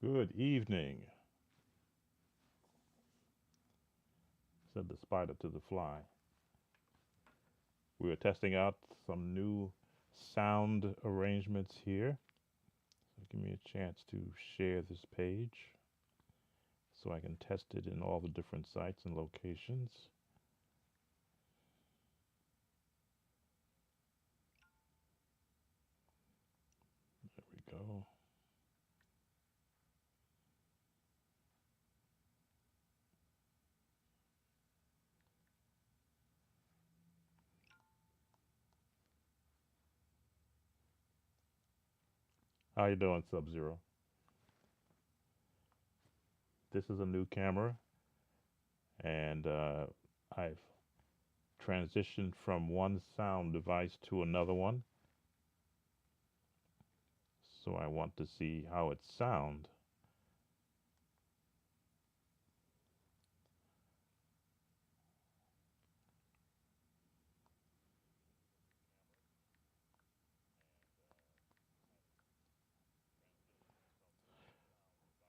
Good evening, said the spider to the fly. We are testing out some new sound arrangements here. So give me a chance to share this page so I can test it in all the different sites and locations. There we go. How you doing, Sub-Zero? This is a new camera, and I've transitioned from one sound device to another one. So I want to see how it sounds.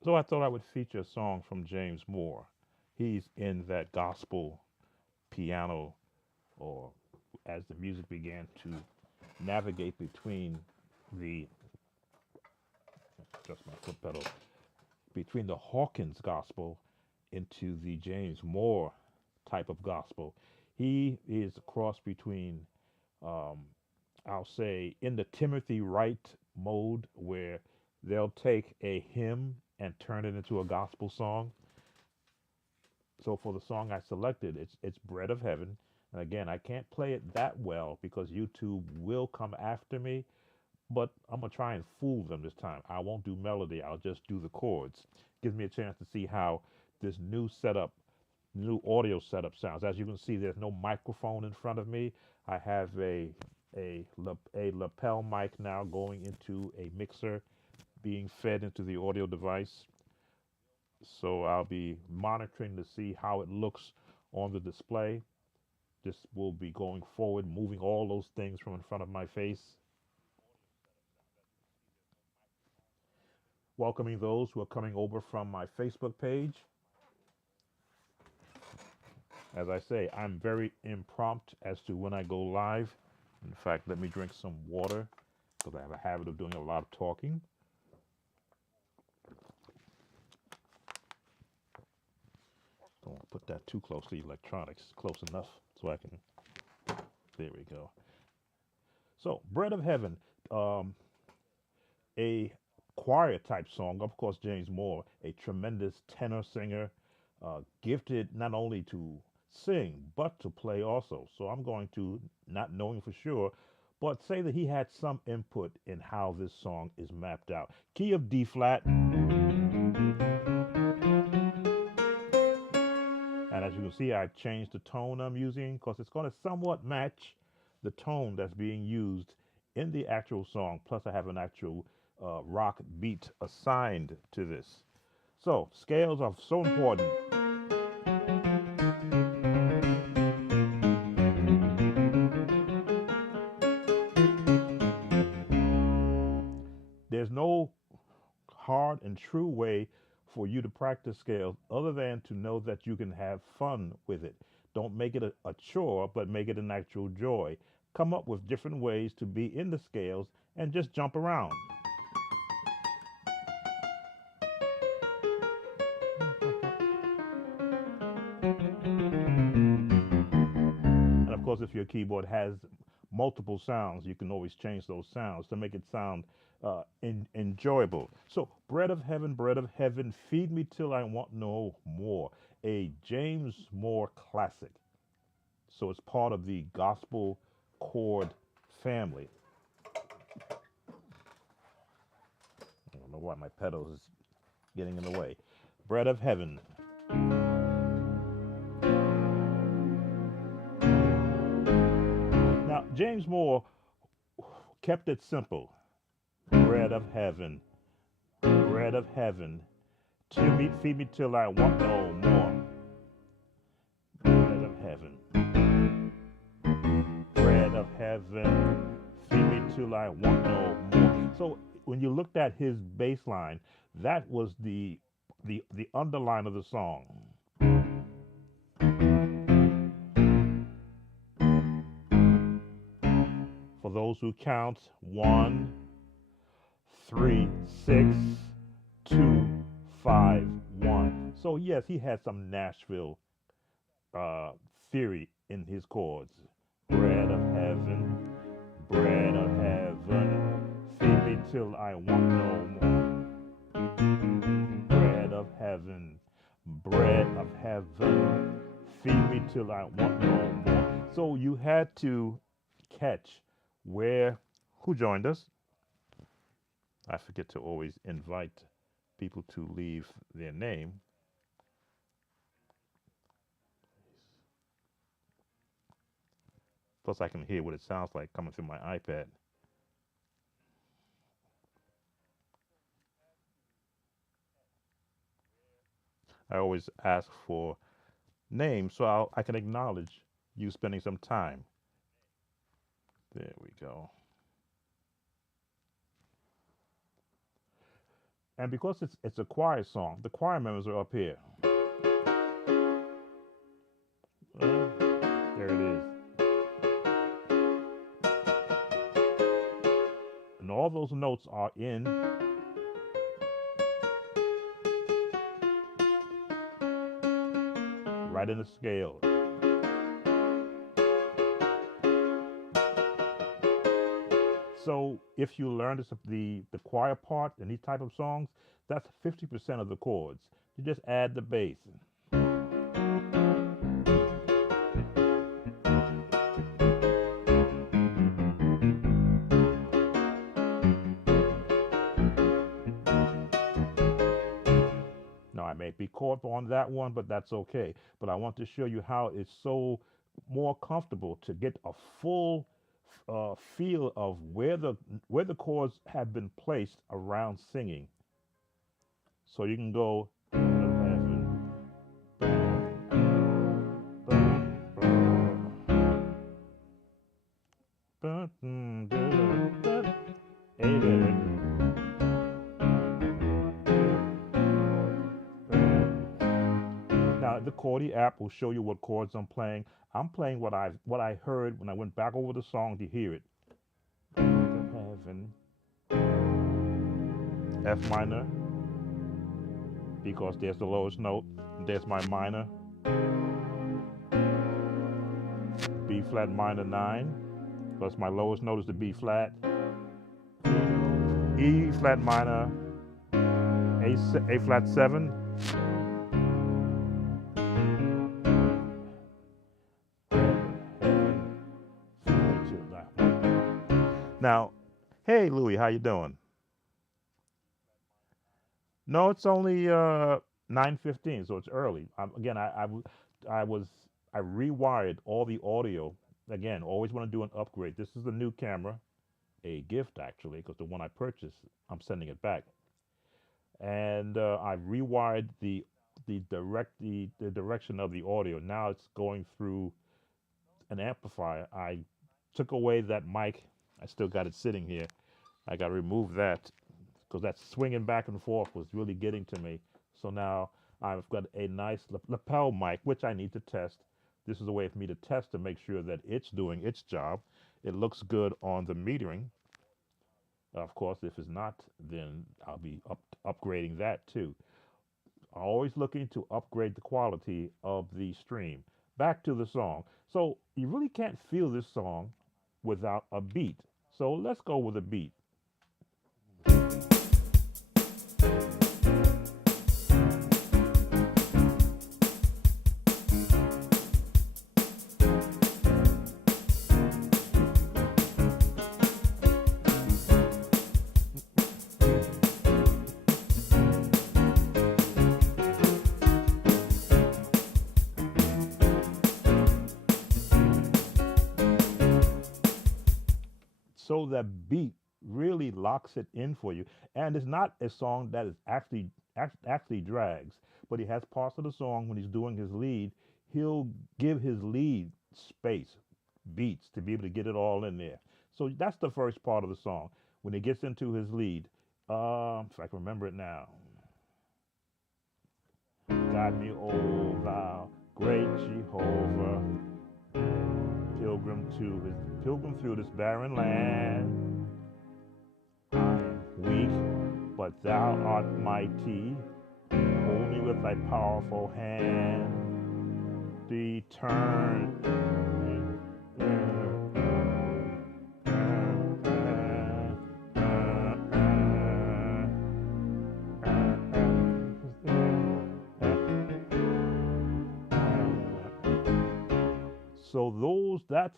So I thought I would feature a song from James Moore. He's in that gospel piano, or as the music began to navigate between the, just my foot pedal, between the Hawkins gospel into the James Moore type of gospel. He is a cross between, um, I'll say, in the Timothy Wright mode, where they'll take a hymn and turn it into a gospel song. So for the song I selected, it's Bread of Heaven. And again, I can't play it that well because YouTube will come after me, but I'm gonna try and fool them this time. I won't do melody, I'll just do the chords. Gives me a chance to see how this new setup, new audio setup sounds. As you can see, there's no microphone in front of me. I have a lapel mic now going into a mixer being fed into the audio device. So I'll be monitoring to see how it looks on the display. This will be going forward, moving all those things from in front of my face, welcoming those who are coming over from my Facebook page. As I say, I'm very impromptu as to when I go live. In fact, let me drink some water because I have a habit of doing a lot of talking. Don't want to put that too close to the electronics. Close enough so I can. There we go. So, Bread of Heaven, um, a choir type song. Of course, James Moore, a tremendous tenor singer, gifted not only to sing but to play also. So I'm going to, not knowing for sure, but say that he had some input in how this song is mapped out. Key of D flat, and as you can see, I've changed the tone I'm using because it's going to somewhat match the tone that's being used in the actual song. Plus, I have an actual rock beat assigned to this. So, scales are so important. There's no hard and true way for you to practice scales other than to know that you can have fun with it. Don't make it a chore, but make it an actual joy. Come up with different ways to be in the scales and just jump around. And of course, if your keyboard has multiple sounds, you can always change those sounds to make it sound enjoyable. So, Bread of Heaven, Feed Me Till I Want No More, a James Moore classic. So, it's part of the gospel chord family. I don't know why my pedals is getting in the way. Bread of Heaven. Now, James Moore kept it simple. Bread of heaven, bread of heaven, feed me till I want no more. Bread of heaven, bread of heaven, feed me till I want no more. So when you looked at his bass line, that was the underline of the song. For those who count, 1, 3, 6, 2, 5, 1. So yes, he had some Nashville uh, theory in his chords. Bread of heaven, bread of heaven, feed me till I want no more. Bread of heaven, bread of heaven, feed me till I want no more. So you had to catch where, who joined us? I forget to always invite people to leave their name. Plus, I can hear what it sounds like coming through my iPad. I always ask for names so I can acknowledge you spending some time. There we go. And because it's a choir song, the choir members are up here. There it is. And all those notes are in right in the scale. So if you learn the choir part in these type of songs, that's 50% of the chords. You just add the bass. Now I may be caught on that one, but that's okay. But I want to show you how it's so more comfortable to get a full feel of where the chords have been placed around singing. So you can go. Now the Chordy app will show you what chords I'm playing. I'm playing what I heard when I went back over the song to hear it. Heaven, F minor, because there's the lowest note. There's my minor, B flat minor 9, plus my lowest note is the B flat, E flat minor, A flat 7, now, hey Louie, how you doing? No, it's only 9:15, so it's early. Again, I was I rewired all the audio. Again, always want to do an upgrade. This is a new camera, a gift actually, because the one I purchased, I'm sending it back. And I rewired the direction of the audio. Now it's going through an amplifier. I took away that mic. I still got it sitting here. I got to remove that because that swinging back and forth was really getting to me. So now I've got a nice lapel mic, which I need to test. This is a way for me to test to make sure that it's doing its job. It looks good on the metering. Of course, if it's not, then I'll be upgrading that too. Always looking to upgrade the quality of the stream. Back to the song. So you really can't feel this song without a beat. So let's go with a beat. So that beat really locks it in for you. And it's not a song that is actually drags, but he has parts of the song when he's doing his lead, he'll give his lead space, beats to be able to get it all in there. So that's the first part of the song. When he gets into his lead, If I can remember it now. Guide me, O thou great Jehovah, pilgrim through this barren land. I am weak, but thou art mighty. Hold me with thy powerful hand. Be turned. So that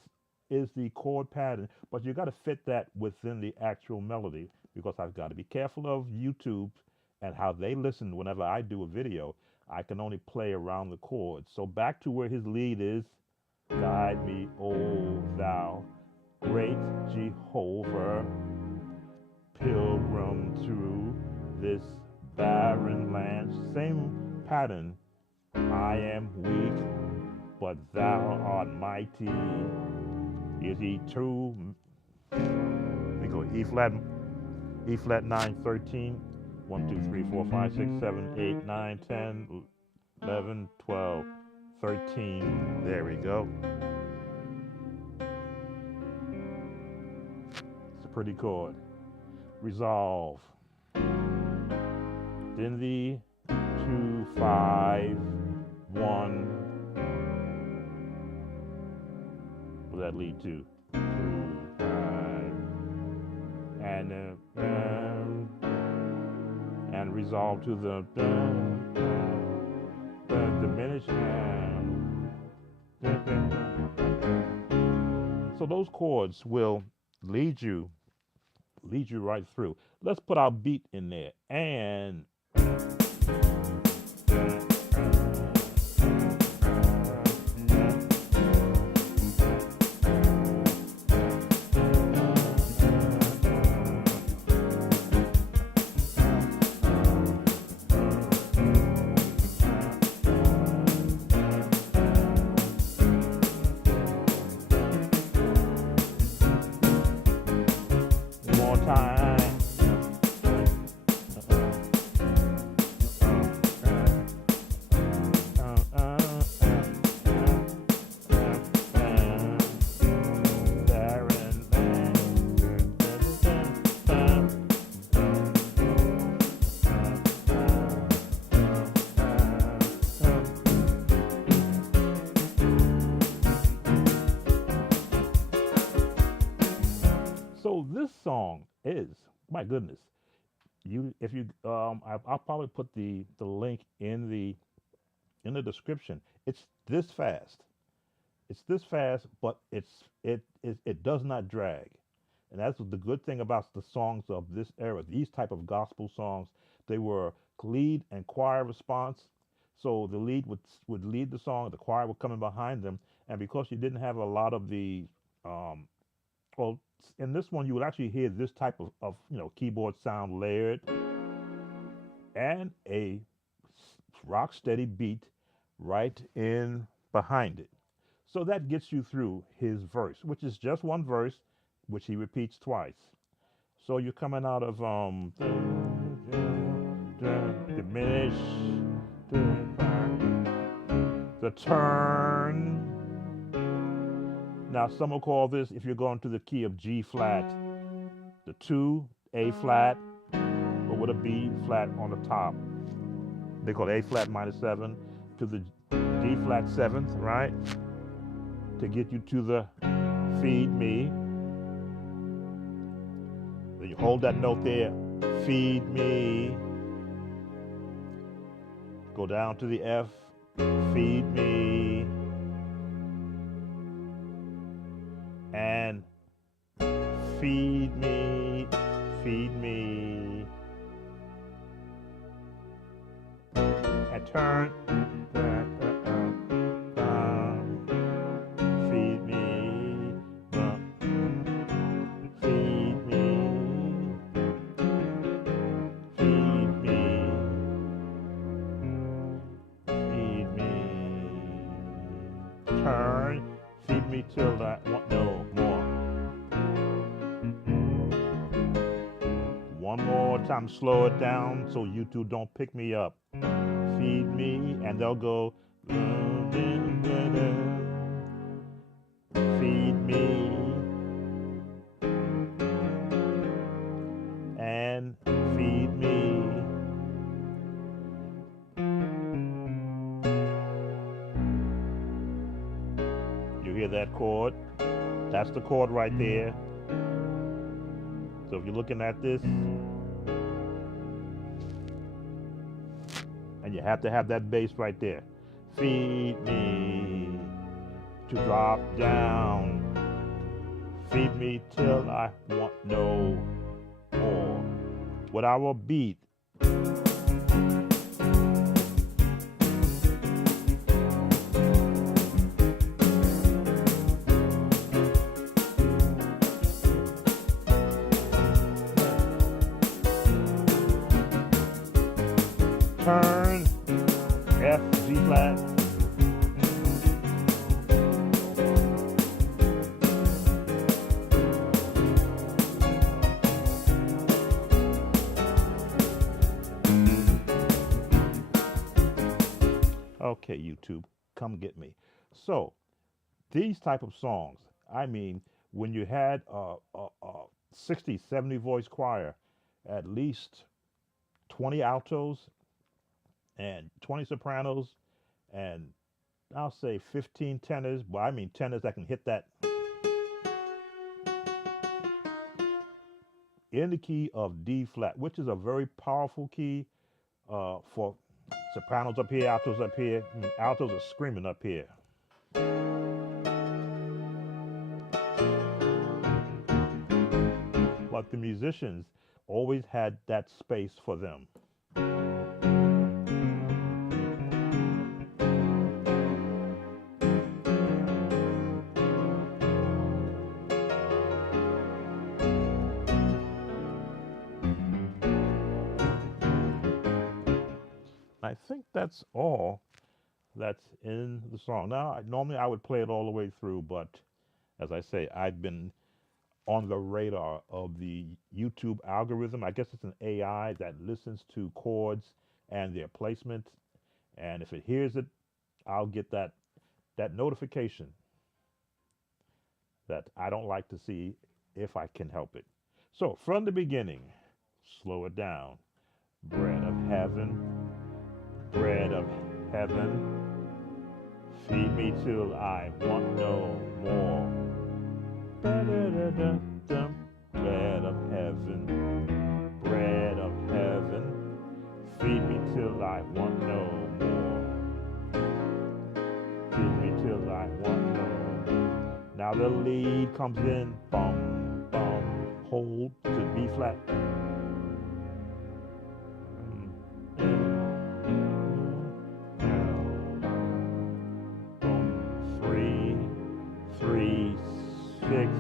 is the chord pattern, but you got to fit that within the actual melody because I've got to be careful of YouTube and how they listen whenever I do a video. I can only play around the chords. So back to where his lead is. Guide me, O thou great Jehovah, pilgrim through this barren land. Same pattern. I am weak, but thou art mighty. Is he true? We go E flat 9, 13. 1, 2, 3, 4, 5, 6, 7, 8, 9, 10, 11, 12, 13. There we go. It's a pretty chord. Resolve. Then the 2, 5, 1. What does that lead to? 2, 5. And resolve to the diminished. So those chords will lead you right through. Let's put our beat in there and more time. So this song is, my goodness, if you I'll probably put the link in the description. It's this fast. It's this fast, but it does not drag. And that's the good thing about the songs of this era. These type of gospel songs, they were lead and choir response. So the lead would lead the song, the choir would come in behind them, and because you didn't have a lot of the well, in this one you would actually hear this type of keyboard sound layered and a rock steady beat right in behind it. So that gets you through his verse, which is just one verse, which he repeats twice. So you're coming out of diminish, the turn. Now some will call this, if you're going to the key of G flat, the 2, A flat, but with a B flat on the top. They call it A flat minor 7 to the D flat 7th, right? To get you to the feed me. Then you hold that note there, feed me. Go down to the F, feed me. And feed me, feed me. And turn. Feed me, feed me, feed me, feed me. Turn, feed me till I want no more. One more time slow it down so you two don't pick me up. Feed me, and they'll go. Feed me and feed me. You hear that chord? That's the chord right there. So if you're looking at this, and you have to have that bass right there. Feed me to drop down. Feed me till I want no more. With our beat, turn F, G flat. Okay, YouTube, come get me. So these type of songs, I mean, when you had a 60, 70 voice choir, at least 20 altos and 20 sopranos, and I'll say 15 tenors. Well, I mean tenors that can hit that in the key of D flat, which is a very powerful key for sopranos up here, altos up here. I mean, altos are screaming up here. But the musicians always had that space for them. I think that's all that's in the song. Now, normally I would play it all the way through, but as I say, I've been on the radar of the YouTube algorithm. I guess it's an AI that listens to chords and their placement, and if it hears it, I'll get that notification that I don't like to see if I can help it. So from the beginning, slow it down. Bread of heaven, bread of heaven, feed me till I want no more. Ba-da-da-da-dum. Bread of heaven, bread of heaven, feed me till I want no more. Feed me till I want no more. Now the lead comes in, bum, bum, hold to B flat. Three, three, 6,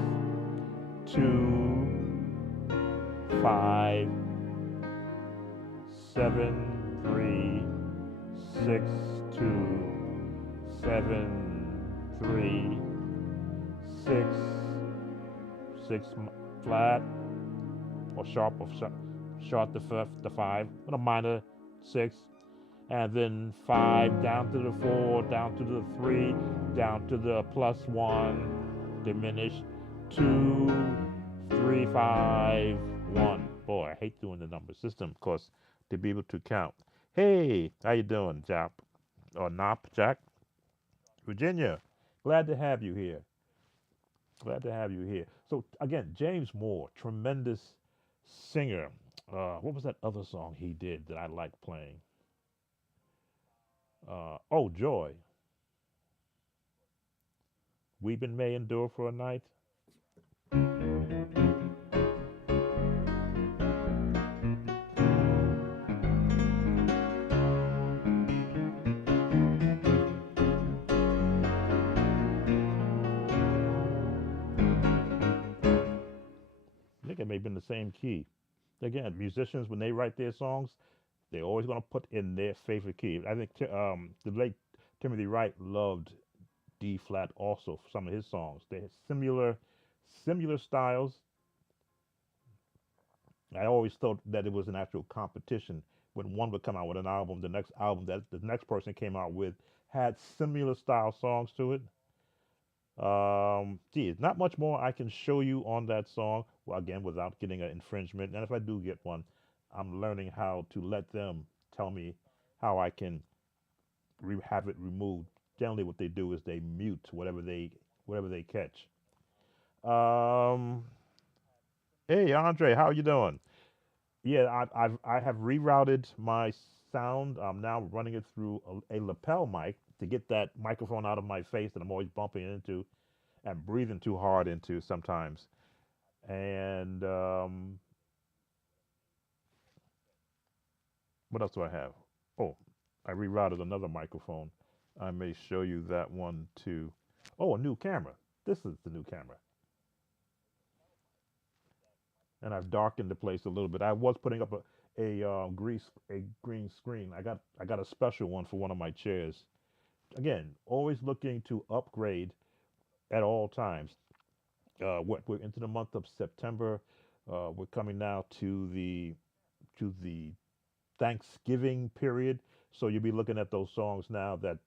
2, 5, 7, 3, 6, 2, 7, 3, 6, 6 flat or sharp sharp the 5 with a minor 6, and then 5 down to the 4, down to the 3, down to the +1, diminish 2, 3, 5, 1. Boy, I hate doing the number system, of course, to be able to count. Hey, how you doing, Jap or Nop Jack? Virginia, glad to have you here. Glad to have you here. So again, James Moore, tremendous singer. What was that other song he did that I liked playing? Oh, Joy. Weeping may endure for a night. I think it may have been the same key. Again, musicians, when they write their songs, they're always going to put in their favorite key. I think the late Timothy Wright loved D flat also for some of his songs. They had similar styles, I always thought that it was an actual competition. When one would come out with an album, the next album that the next person came out with had similar style songs to it. Geez, not much more I can show you on that song. Well, again, without getting an infringement. And if I do get one, I'm learning how to let them tell me how I can have it removed. Generally, what they do is they mute whatever they catch. Um, hey, Andre, how you doing? Yeah, I have rerouted my sound. I'm now running it through a lapel mic to get that microphone out of my face that I'm always bumping into and breathing too hard into sometimes. And what else do I have? Oh, I rerouted another microphone. I may show you that one too. Oh, a new camera. This is the new camera. And I've darkened the place a little bit. I was putting up a green screen. I got a special one for one of my chairs. Again, always looking to upgrade at all times. We're into the month of September. We're coming now to the Thanksgiving period. So you'll be looking at those songs now that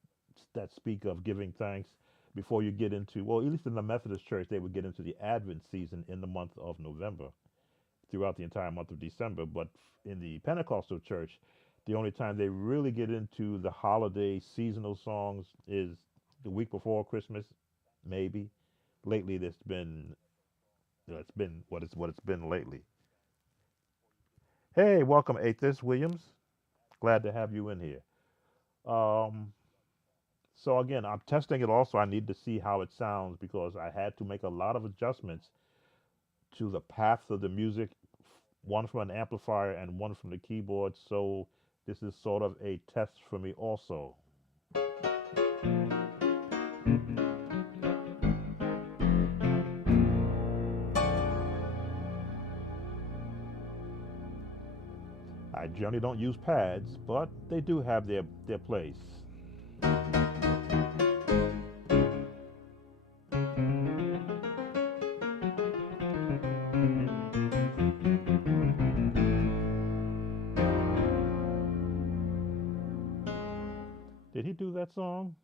speak of giving thanks before you get into, well, at least in the Methodist Church, they would get into the Advent season in the month of November throughout the entire month of December. But in the Pentecostal church, the only time they really get into the holiday seasonal songs is the week before Christmas, maybe. Lately, it's been what it's been lately. Hey, welcome, Athos Williams. Glad to have you in here. Um, so again, I'm testing it also. I need to see how it sounds because I had to make a lot of adjustments to the path of the music, one from an amplifier and one from the keyboard. So this is sort of a test for me also. I generally don't use pads, but they do have their place. Did he do that song?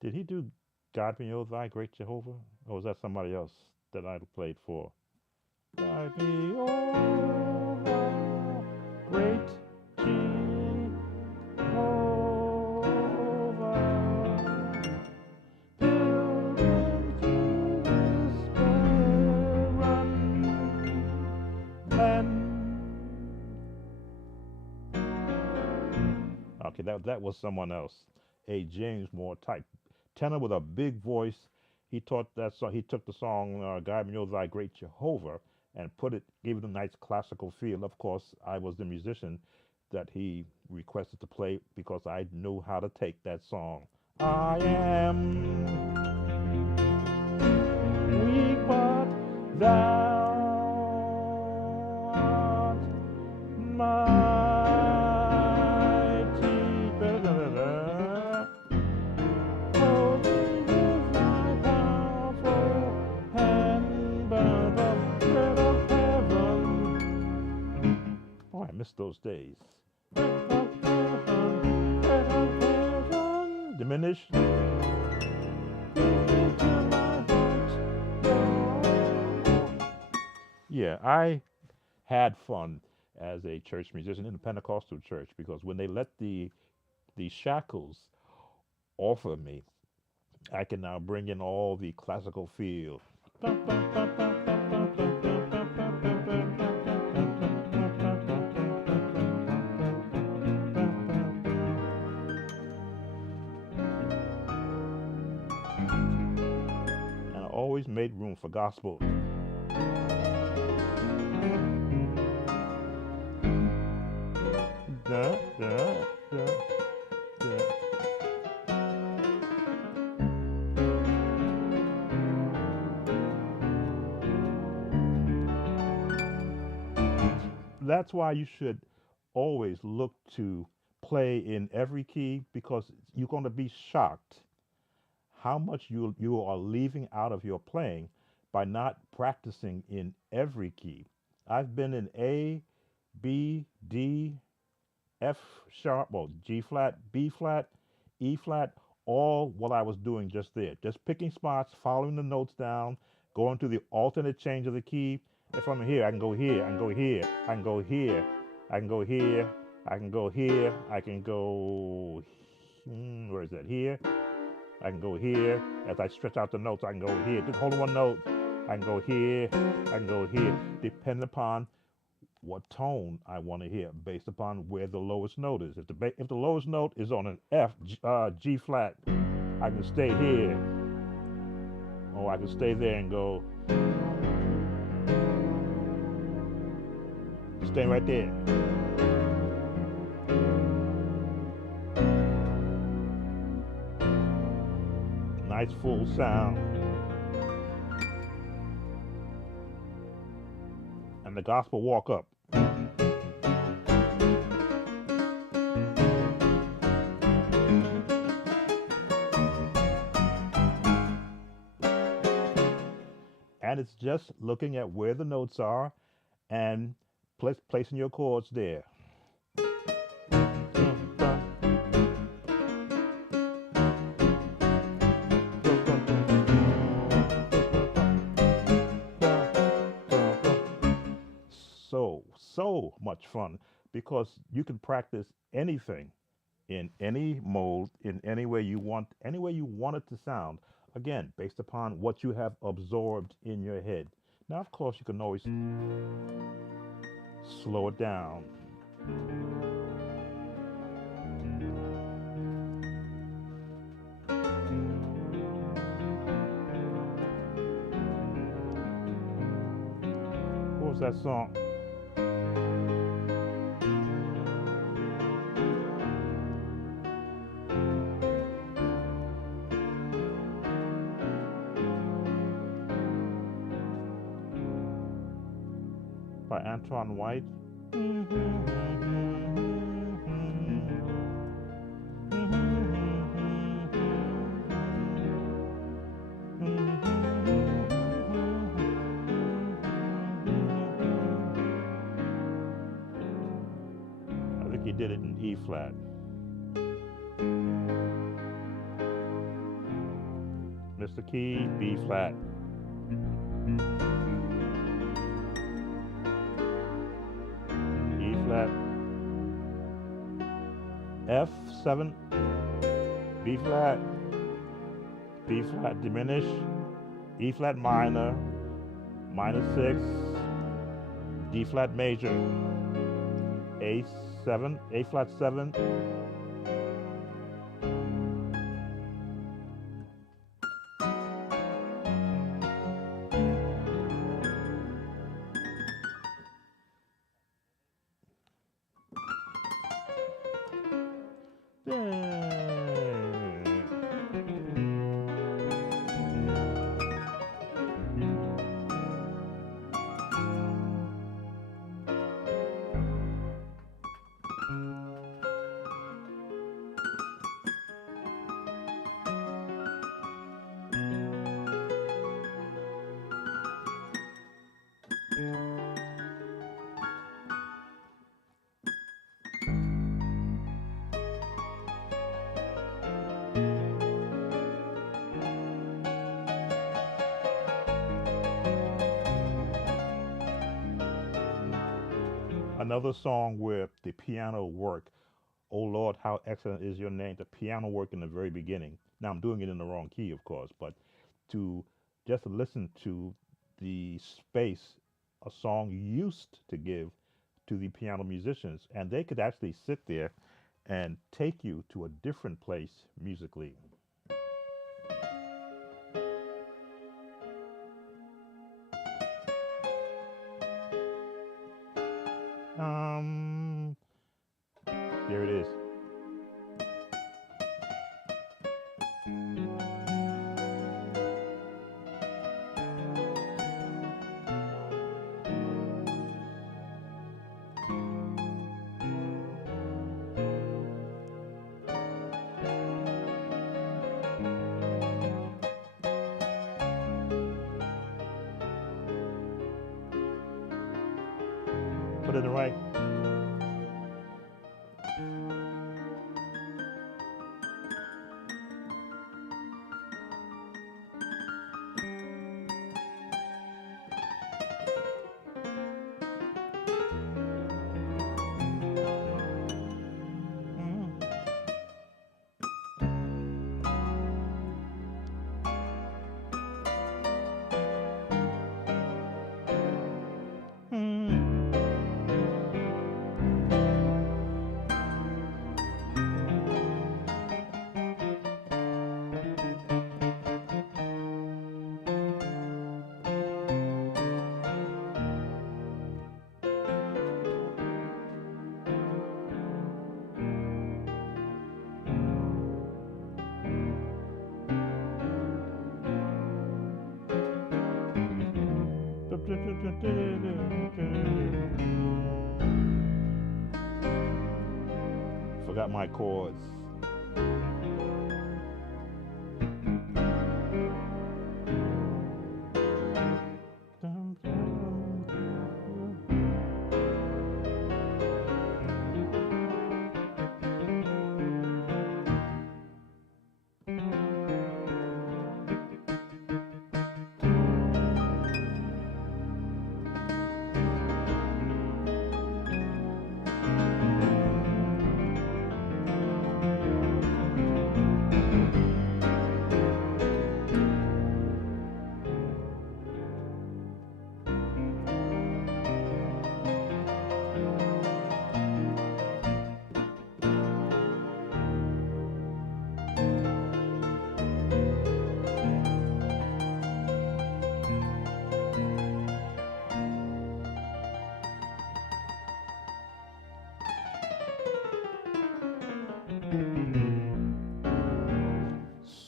Did he do "God Me, O Thy Great Jehovah"? Or was that somebody else that I played for? God me, O Thou Great Jehovah, pilgrims to this barren land. Okay, that was someone else. A James Moore type tenor with a big voice. He taught that song. He took the song "God Me, O Thy Great Jehovah" and gave it a nice classical feel. Of course, I was the musician that he requested to play because I knew how to take that song. I am weak, but thou art mighty. Holding with my powerful hand by the bread of heaven. Oh, I miss those days. Bread of heaven, bread of heaven. Diminish. Into my heart. Yeah, I had fun as a church musician in the Pentecostal church because when they let the shackles off of me, I can now bring in all the classical feel. And I always made room for gospel. Da, da, da, da. That's why you should always look to play in every key because you're going to be shocked how much you are leaving out of your playing by not practicing in every key. I've been in A, B, D, F sharp, well, G flat, B flat, E flat, all what I was doing just there. Just picking spots, following the notes down, going to the alternate change of the key. If I'm here, I can go here, I can go here, I can go here, I can go here, I can go here, I can go, where is that? Here. I can go here. As I stretch out the notes, I can go here. Just hold one note. I can go here. I can go here. Depending upon what tone I want to hear, based upon where the lowest note is. If the lowest note is on an F, G flat, I can stay here, or I can stay there and go, stay right there. Nice full sound. And the gospel walk up. And it's just looking at where the notes are and placing your chords there. So much fun because you can practice anything in any mode, in any way you want it to sound. Again, based upon what you have absorbed in your head. Now, of course, you can always slow it down. What was that song? By Antoine White. I think he did it in E flat. Mr. Key, B flat. E flat, F7, B flat, B flat diminish, E flat minor, minor 6, D flat major, A7, A flat 7, another song where the piano work. Oh Lord, how excellent is your name. The piano work in the very beginning. Now I'm doing it in the wrong key, of course, but to just listen to the space a song used to give to the piano musicians, and they could actually sit there and take you to a different place musically. Um, there it is. put it in right. Forgot my chords.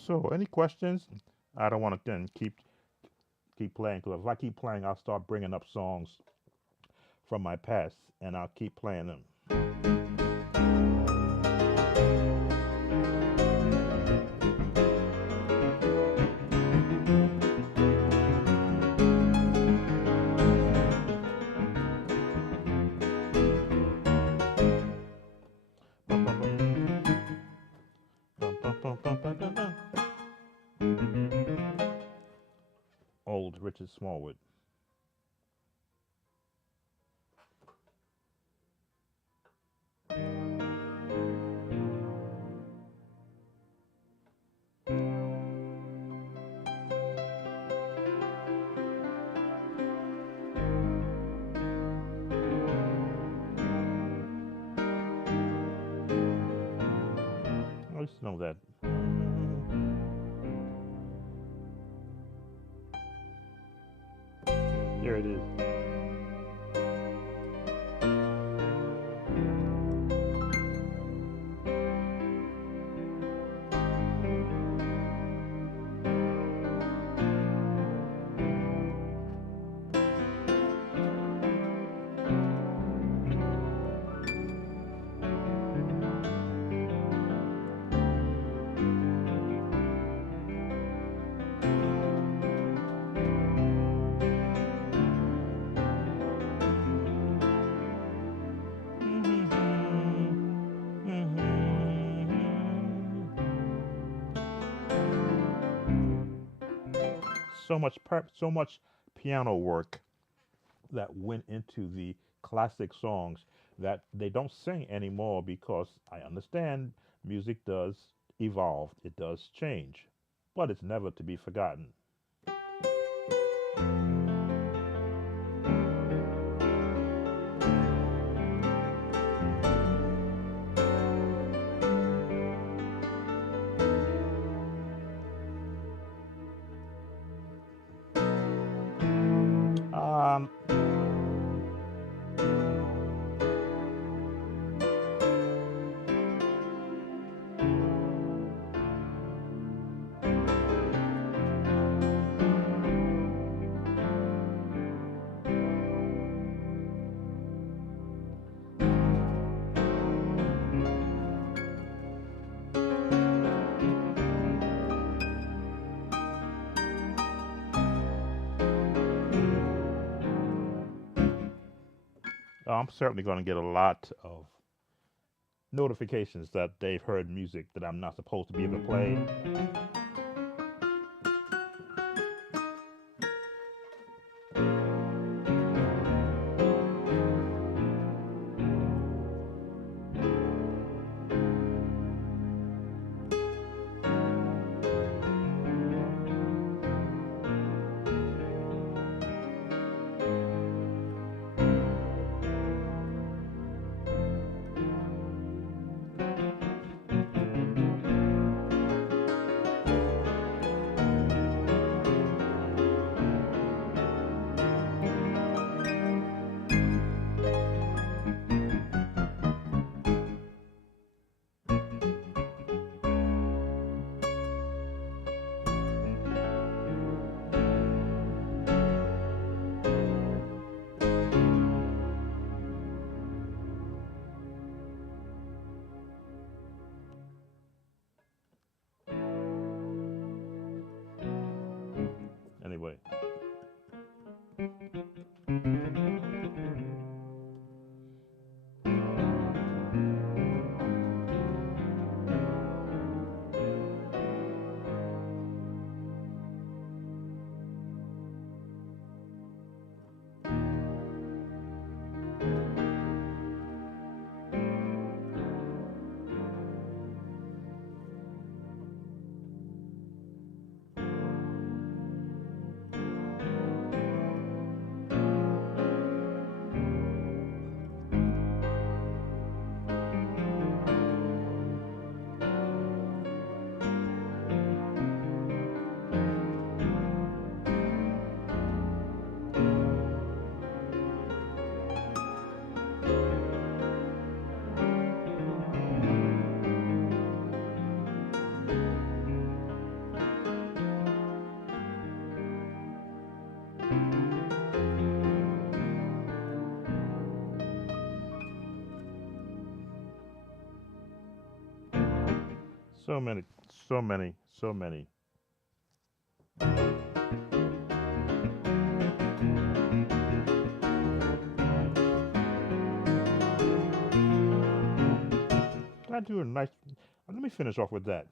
So, any questions? I don't want to then keep playing because if I keep playing, I'll start bringing up songs from my past, and I'll keep playing them. Old Richard Smallwood. I used to know that. Here it is. So much piano work that went into the classic songs that they don't sing anymore because I understand music does evolve, it does change, but it's never to be forgotten. Um, I'm certainly going to get a lot of notifications that they've heard music that I'm not supposed to be able to play. Anyway, so many, so many, so many. I do a nice. Let me finish off with that.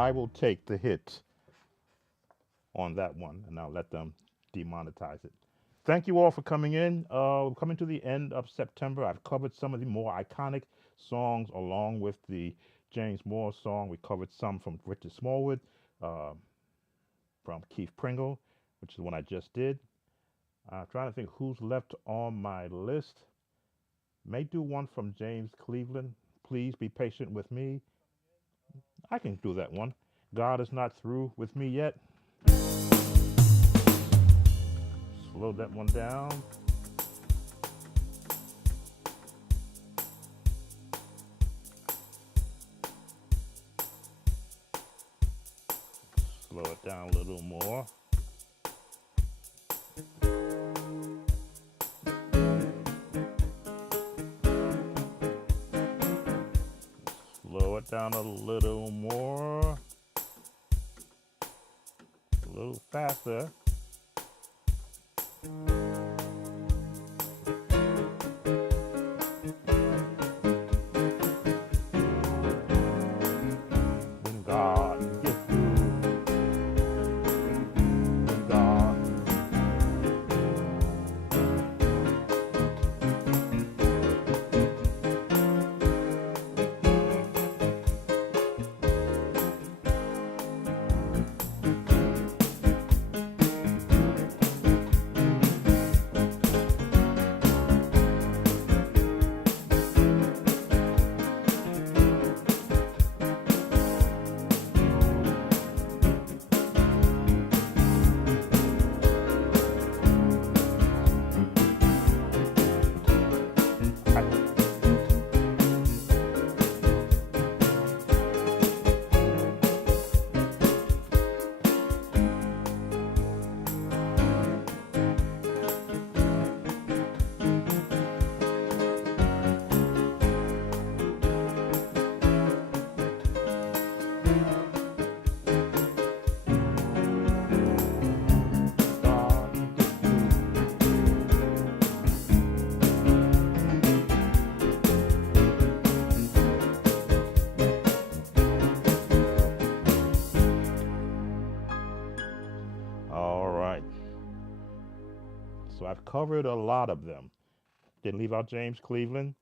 I will take the hit on that one, and I'll let them demonetize it. Thank you all for coming in. Coming to the end of September, I've covered some of the more iconic songs along with the James Moore song. We covered some from Richard Smallwood, uh, from Keith Pringle, which is the one I just did. I'm trying to think who's left on my list. May do one from James Cleveland. Please be patient with me. I can do that one. God is not through with me yet. Slow that one down. Slow it down a little more. Slow it down a little more. A little faster. When God gets through, when God, I, God gets through. All right. So I've covered a lot of them. Didn't leave out James Cleveland.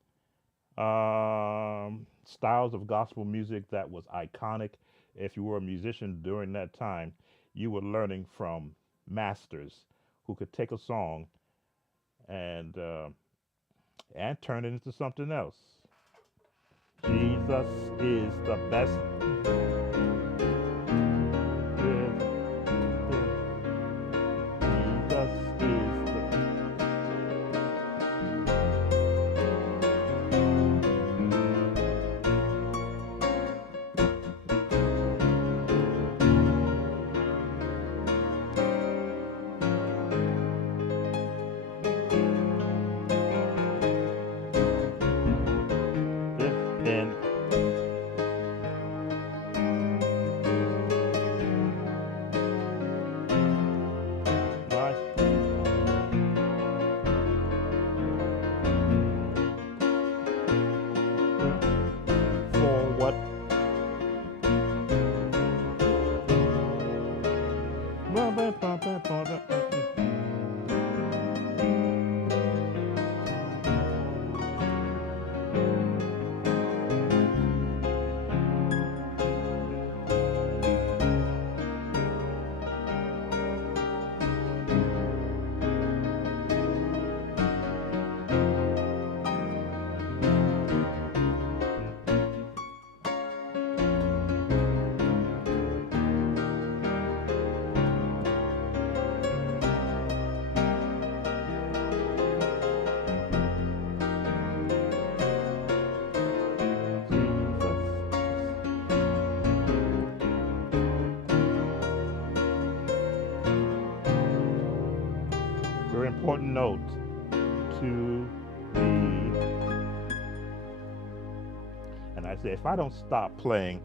Styles of gospel music that was iconic. If you were a musician during that time, you were learning from masters who could take a song and turn it into something else. Jesus is the best. Jesus is the and my for what Jesus. Very important note to the, and I say if I don't stop playing,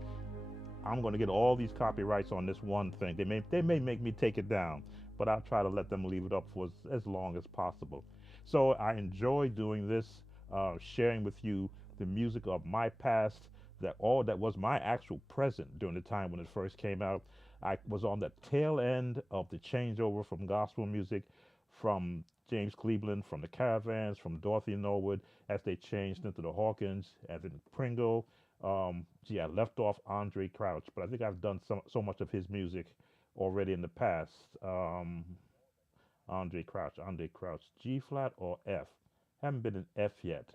I'm going to get all these copyrights on this one thing. They may make me take it down, but I'll try to let them leave it up for as long as possible. So I enjoy doing this, sharing with you the music of my past, that all that was my actual present during the time when it first came out. I was on the tail end of the changeover from gospel music, from James Cleveland, from the Caravans, from Dorothy Norwood, as they changed into the Hawkins, as in Pringle. Gee, I left off Andre Crouch, but I think I've done so much of his music already in the past. Andre Crouch, G flat or F? Haven't been in F yet.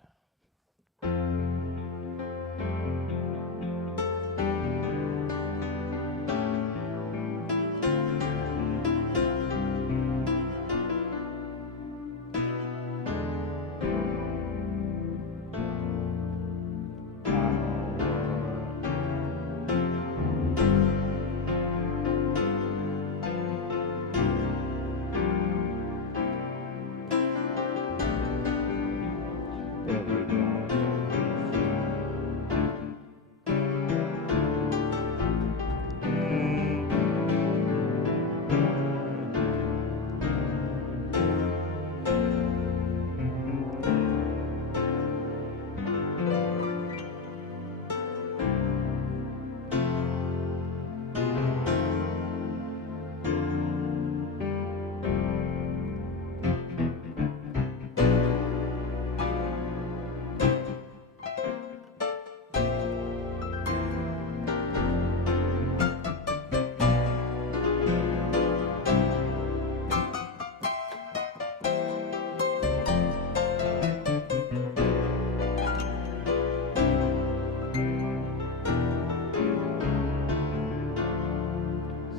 There we go.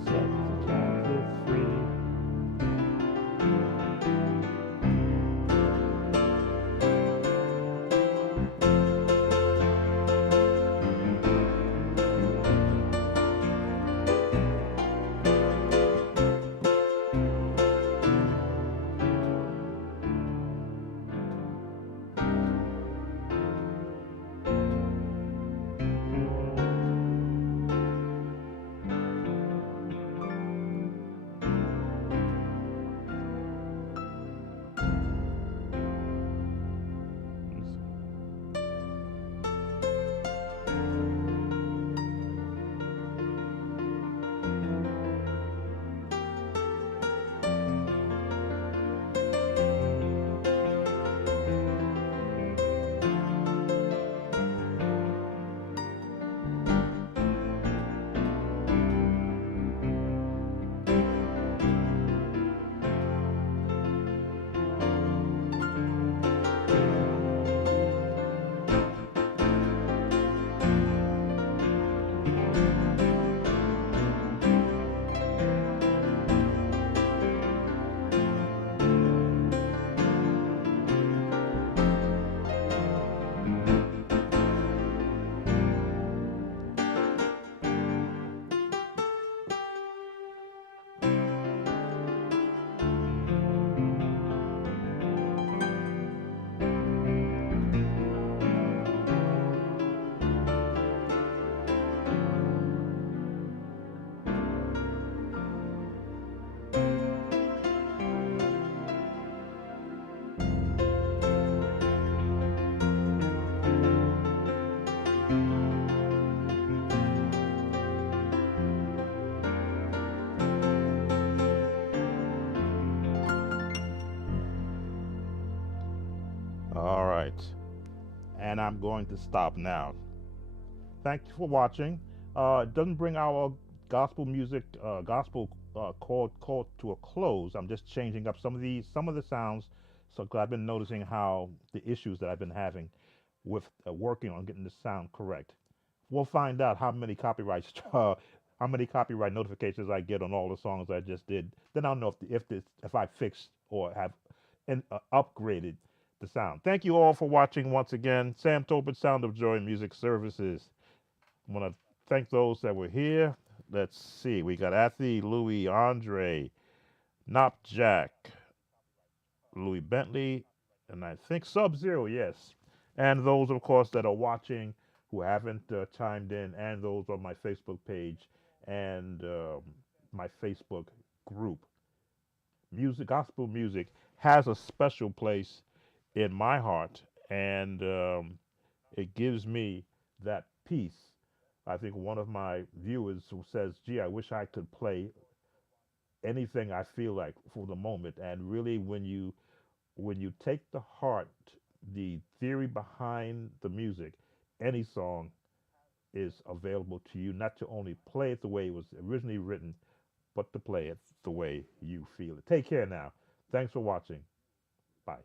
Set the captive free. All right. And I'm going to stop now. Thank you for watching. It doesn't bring our gospel music, gospel call to a close. I'm just changing up some of the sounds. So 'cause I've been noticing how the issues that I've been having with working on getting the sound correct. We'll find out how many copyrights, how many copyright notifications I get on all the songs I just did. Then I'll know if I fixed or have upgraded the sound. Thank you all for watching once again. Sam Tobin, Sound of Joy Music Services. I want to thank those that were here. Let's see. We got Athy, Louis, Andre, Nop Jack, Louis Bentley, and I think Sub Zero, yes. And those, of course, that are watching who haven't chimed in, and those on my Facebook page and my Facebook group. Music, gospel music has a special place in my heart, and it gives me that piece, I think one of my viewers who says, "Gee, I wish I could play anything I feel like for the moment." And really, when you take the heart, the theory behind the music, any song is available to you, not to only play it the way it was originally written, but to play it the way you feel it. Take care now. Thanks for watching. Bye.